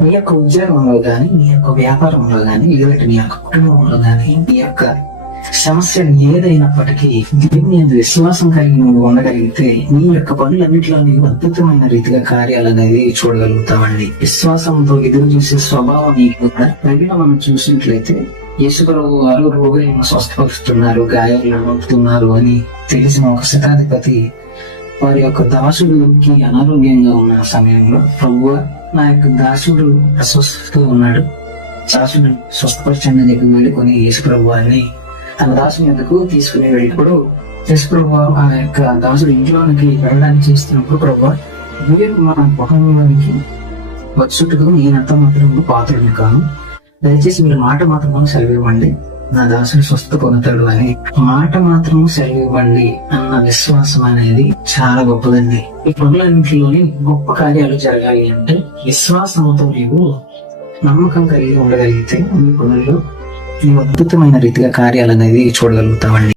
నీ యొక్క ఉద్యోగంలో గాని, నీ యొక్క వ్యాపారంలో గాని, లేదంటే నీ యొక్క కుటుంబంలో గాని, నీ యొక్క సమస్య ఏదైనప్పటికీ దేవుని యందు విశ్వాసం కలిగి నువ్వు ఉండగలిగితే నీ యొక్క పనులన్నింటిలో నీవు అద్భుతమైన రీతిగా కార్యాలు అనేది చూడగలుగుతామండి. విశ్వాసంతో ఎదురు చూసే స్వభావం నీకు బైబిల్లో మనం చూసినట్లయితే యేసుప్రభు వారు రోగులను స్వస్థపరుస్తున్నారు, గాయాలను నొప్పుతున్నారు అని తెలిసిన ఒక శతాధిపతి వారి యొక్క దాసుడికి అనారోగ్యంగా ఉన్న సమయంలో, ప్రభువా నా యొక్క దాసుడు అస్వస్థతో ఉన్నాడు, దాసుడు స్వస్థపరచండి అని చెప్పి వేడుకొని యేసుప్రభు వారిని తన దాసుని ఎందుకు తీసుకుని వెళ్ళినప్పుడు యేసుప్రభు ఆ యొక్క దాసుడు ఇంట్లోనికి వెళ్ళడానికి చేస్తున్నప్పుడు, ప్రభువా మీరు మన మొహంలోనికి వచ్చుటకు నేనంత మాత్రం పాత్రను కాను, దయచేసి మీరు మాట మాత్రము సెలవివ్వండి, నా దాసుని స్వస్థ పొందుతాడు అని మాట మాత్రము సెలవివ్వండి అన్న విశ్వాసం అనేది చాలా గొప్పదండి. ఈ పనులన్నింటిలోని గొప్ప కార్యాలు జరగాలి అంటే విశ్వాసంతో నీవు నమ్మకం కలిగి ఉండగలిగితే నీ పనుల్లో ఈ అద్భుతమైన రీతిగా కార్యాలు అనేది చూడగలుగుతామండి.